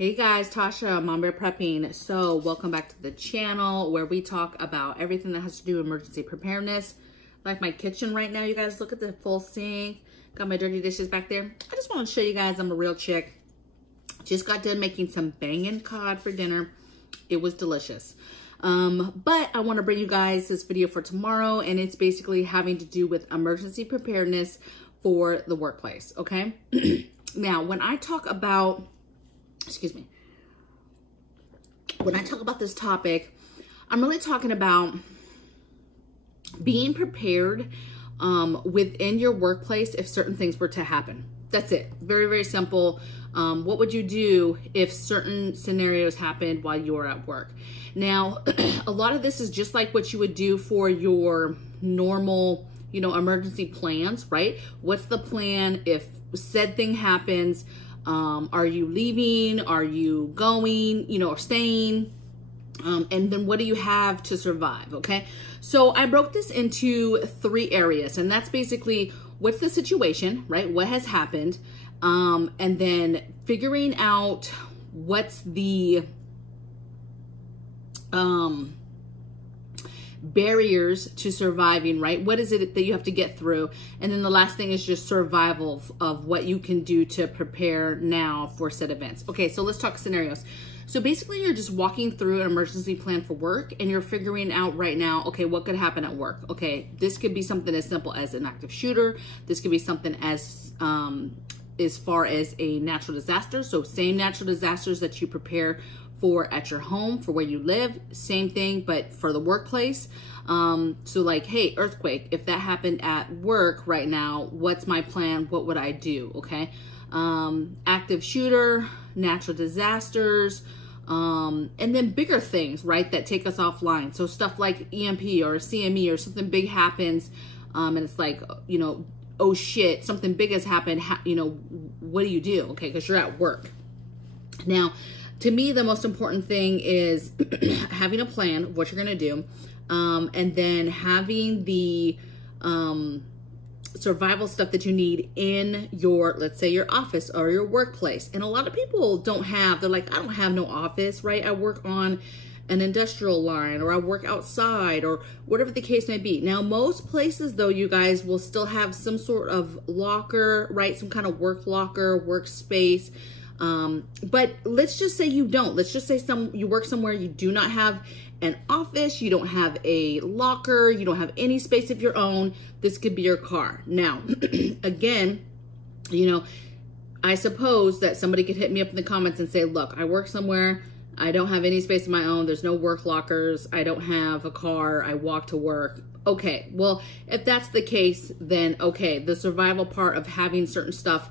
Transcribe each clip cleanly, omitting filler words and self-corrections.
Hey guys, Tasha, MAMABEAR prepping. So welcome back to the channel where we talk about everything that has to do with emergency preparedness. Like my kitchen right now, you guys, look at the full sink. Got my dirty dishes back there. I just want to show you guys I'm a real chick. Just got done making some bangin' cod for dinner. It was delicious. But I want to bring you guys this video for tomorrow, and it's basically having to do with emergency preparedness for the workplace, okay? Now, when I talk about when I talk about this topic, I'm really talking about being prepared within your workplace if certain things were to happen. That's it. Very, very simple. What would you do if certain scenarios happened while you were at work? Now, a lot of this is just like what you would do for your normal, emergency plans, right? What's the plan if said thing happens? Are you leaving? Are you going, or staying? And then what do you have to survive? Okay. So I broke this into 3 areas, and that's basically what's the situation, right? What has happened? And then figuring out what's the, barriers to surviving, right? What is it that you have to get through? And then the last thing is just survival of what you can do to prepare now for said events. Okay, so let's talk scenarios. So basically you're just walking through an emergency plan for work, and you're figuring out right now, okay, what could happen at work? Okay, this could be something as simple as an active shooter. This could be something as far as a natural disaster. So same natural disasters that you prepare for at your home, for where you live, same thing, but for the workplace. So like, hey, earthquake, if that happened at work right now, what's my plan? What would I do? Okay. Active shooter, natural disasters, and then bigger things, right, that take us offline. So stuff like EMP or CME or something big happens, and it's like, oh shit, something big has happened. What do you do? Okay, because you're at work. Now, to me, the most important thing is having a plan of what you're going to do, and then having the survival stuff that you need in your, let's say, your office or your workplace. And a lot of people don't have, they're like, I don't have no office, right? I work on an industrial line, or I work outside, or whatever the case may be. Now, most places, though, you guys will still have some sort of locker, right? Some kind of work locker, workspace. But let's just say you don't. Let's just say you work somewhere you do not have an office, you don't have a locker, you don't have any space of your own. This could be your car. Now, again, I suppose that somebody could hit me up in the comments and say, look, I work somewhere, I don't have any space of my own, there's no work lockers, I don't have a car, I walk to work. Okay, well, if that's the case, then okay, the survival part of having certain stuff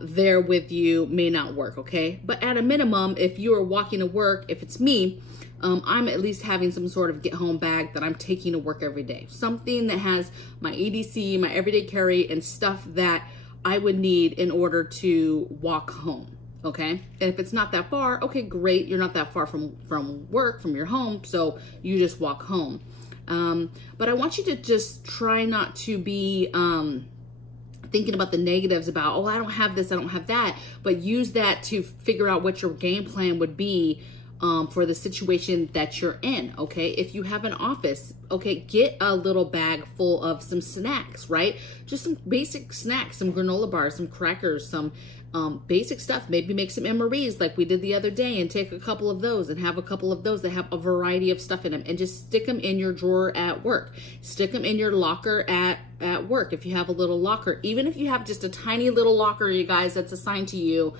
there with you may not work, okay? But at a minimum, if you are walking to work, if it's me, I'm at least having some sort of get-home bag that I'm taking to work every day. Something that has my EDC, my everyday carry, and stuff that I would need in order to walk home, okay? And if it's not that far, okay, great. You're not that far from work, from your home, so you just walk home. But I want you to just try not to be thinking about the negatives about, oh, I don't have this, I don't have that, but use that to figure out what your game plan would be for the situation that you're in, okay? If you have an office, okay, get a little bag full of some snacks, right? Just some basic snacks, some granola bars, some crackers, some basic stuff. Maybe make some MREs like we did the other day and take a couple of those and have a couple of those that have a variety of stuff in them, and just stick them in your drawer at work. Stick them in your locker at work if you have a little locker. Even if you have just a tiny little locker, you guys, that's assigned to you,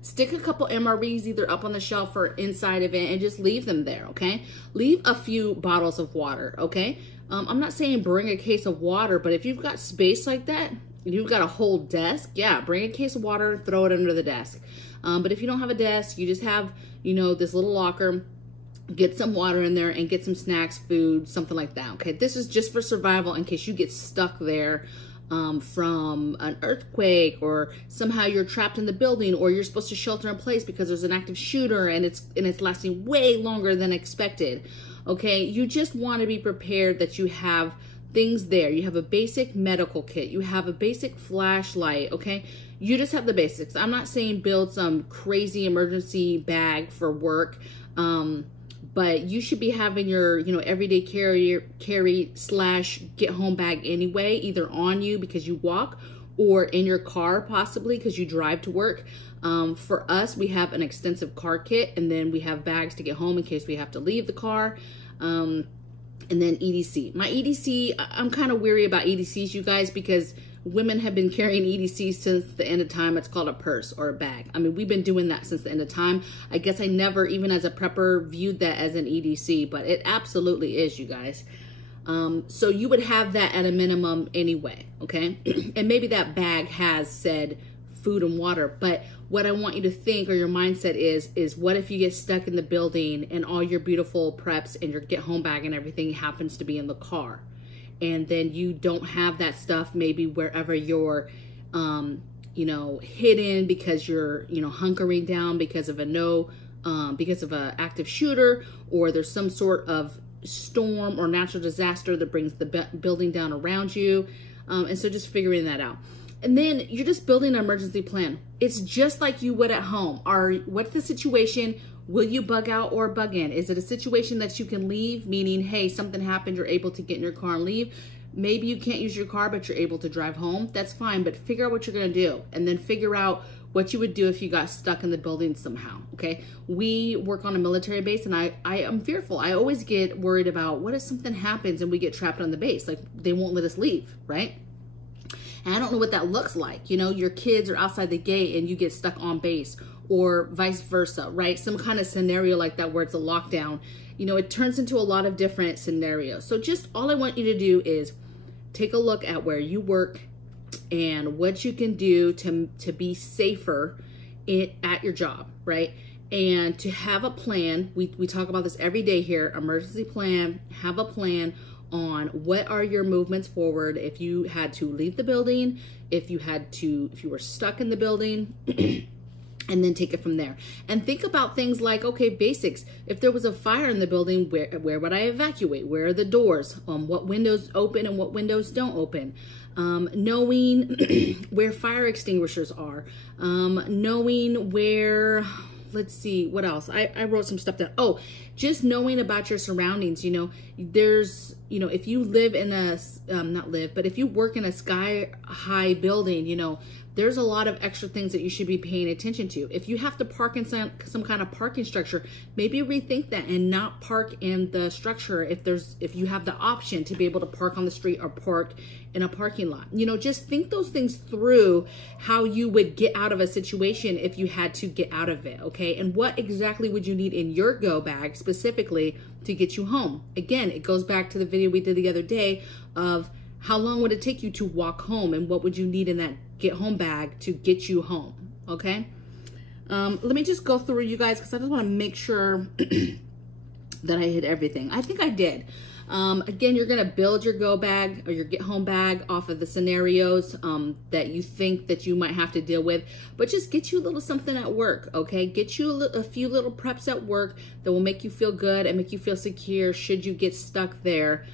stick a couple MREs either up on the shelf or inside of it and just leave them there, okay? Leave a few bottles of water, okay? I'm not saying bring a case of water, but if you've got space like that, you've got a whole desk, yeah, bring a case of water, throw it under the desk. But if you don't have a desk, you just have, this little locker, get some water in there and get some snacks, food, something like that, okay? This is just for survival in case you get stuck there from an earthquake, or somehow you're trapped in the building, or you're supposed to shelter in place because there's an active shooter and it's lasting way longer than expected, okay? You just want to be prepared that you have things there. You have a basic medical kit. You have a basic flashlight, okay? You just have the basics. I'm not saying build some crazy emergency bag for work, but you should be having your, you know, everyday carry slash get home bag anyway, either on you because you walk or in your car possibly because you drive to work. For us, we have an extensive car kit, and then we have bags to get home in case we have to leave the car. And then EDC. My EDC, I'm kind of weary about EDCs, you guys, because women have been carrying EDC since the end of time. It's called a purse or a bag. I mean, we've been doing that since the end of time. I guess I never, even as a prepper, viewed that as an EDC, but it absolutely is, you guys. So you would have that at a minimum anyway, okay? And maybe that bag has said food and water, but what I want you to think, or your mindset is what if you get stuck in the building and all your beautiful preps and your get home bag and everything happens to be in the car? And then you don't have that stuff maybe wherever you're, you know, hidden because you're, you know, hunkering down because of because of an active shooter, or there's some sort of storm or natural disaster that brings the building down around you. And so just figuring that out. And then you're just building an emergency plan. It's just like you would at home. What's the situation? Will you bug out or bug in? Is it a situation that you can leave, meaning, hey, something happened, you're able to get in your car and leave? Maybe you can't use your car, but you're able to drive home. That's fine, but figure out what you're gonna do, and then figure out what you would do if you got stuck in the building somehow, okay? We work on a military base, and I am fearful. I always get worried about what if something happens and we get trapped on the base? Like, they won't let us leave, right? And I don't know what that looks like. You know, your kids are outside the gate and you get stuck on base, or vice versa, right? Some kind of scenario like that where it's a lockdown. You know, it turns into a lot of different scenarios. So just all I want you to do is take a look at where you work and what you can do to be safer at your job, right? And to have a plan. We talk about this every day here, emergency plan, have a plan on what are your movements forward if you had to leave the building, if you were stuck in the building, and then take it from there. And think about things like, okay, basics. If there was a fire in the building, where would I evacuate? Where are the doors? What windows open and what windows don't open? Knowing where fire extinguishers are. Knowing where, let's see, what else? I wrote some stuff down. Oh, just knowing about your surroundings. You know, there's, you know, if you live in a, but if you work in a sky high building, you know, there's a lot of extra things that you should be paying attention to. If you have to park in some kind of parking structure, maybe rethink that and not park in the structure if you have the option to be able to park on the street or park in a parking lot. You know, just think those things through, how you would get out of a situation if you had to get out of it, okay? And what exactly would you need in your go bag specifically to get you home? Again, it goes back to the video we did the other day of how long would it take you to walk home and what would you need in that get home bag to get you home, okay? Let me just go through you guys because I just want to make sure that I hit everything. I think I did. Again, you're going to build your go bag or your get home bag off of the scenarios that you think that you might have to deal with, but just get you a little something at work, okay? Get you a few little preps at work that will make you feel good and make you feel secure should you get stuck there.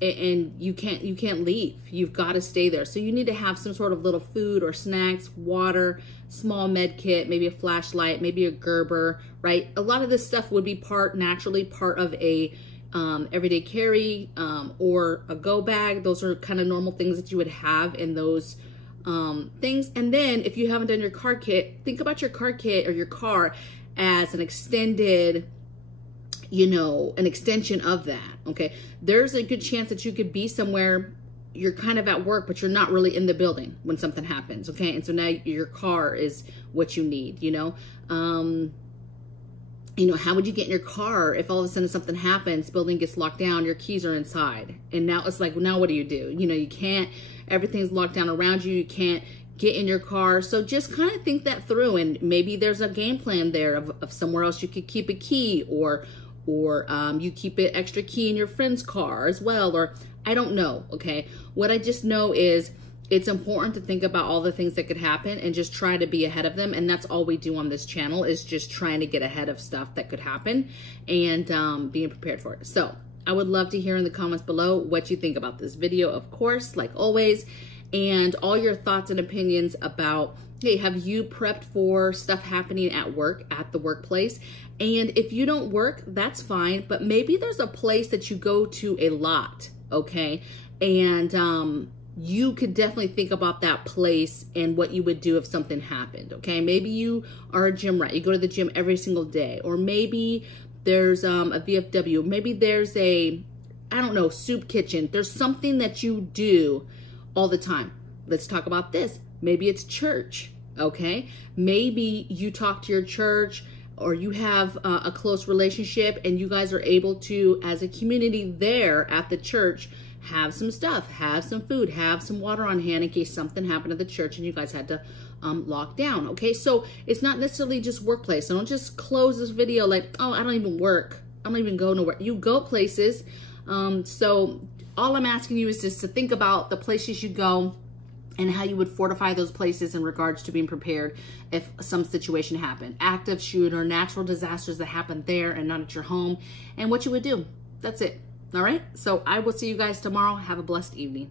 And you can't leave. You've got to stay there. So you need to have some sort of little food or snacks, water, small med kit, maybe a flashlight, maybe a Gerber, right? A lot of this stuff would be naturally part of a everyday carry or a go bag. Those are kind of normal things that you would have in those things. And then if you haven't done your car kit, think about your car kit or your car as an extended, you know, an extension of that, okay? There's a good chance that you could be somewhere, you're kind of at work, but you're not really in the building when something happens, okay? And so now your car is what you need, you know? You know, how would you get in your car if all of a sudden something happens, building gets locked down, your keys are inside, and now it's like, now what do? You know, you can't, everything's locked down around you, you can't get in your car. So just kind of think that through, and maybe there's a game plan there of somewhere else you could keep a key, or you keep an extra key in your friend's car as well, or I don't know, okay? What I just know is it's important to think about all the things that could happen and just try to be ahead of them, and that's all we do on this channel is just trying to get ahead of stuff that could happen and being prepared for it. So I would love to hear in the comments below what you think about this video, of course, like always, and all your thoughts and opinions about, hey, have you prepped for stuff happening at work, at the workplace? And if you don't work, that's fine, but maybe there's a place that you go to a lot, okay? And you could definitely think about that place and what you would do if something happened, okay? Maybe you are a gym rat. You go to the gym every single day. Or maybe there's a VFW. Maybe there's a, I don't know, soup kitchen. There's something that you do all the time. Let's talk about this. Maybe it's church, okay? Maybe you talk to your church or you have a close relationship and you guys are able to, as a community there at the church, have some stuff, have some food, have some water on hand in case something happened at the church and you guys had to lock down, okay? So it's not necessarily just workplace. So don't just close this video like, oh, I don't even work. I don't even go nowhere. You go places. So all I'm asking you is just to think about the places you go and how you would fortify those places in regards to being prepared if some situation happened. Active shooter, natural disasters that happen there and not at your home, and what you would do. That's it. All right? So I will see you guys tomorrow. Have a blessed evening.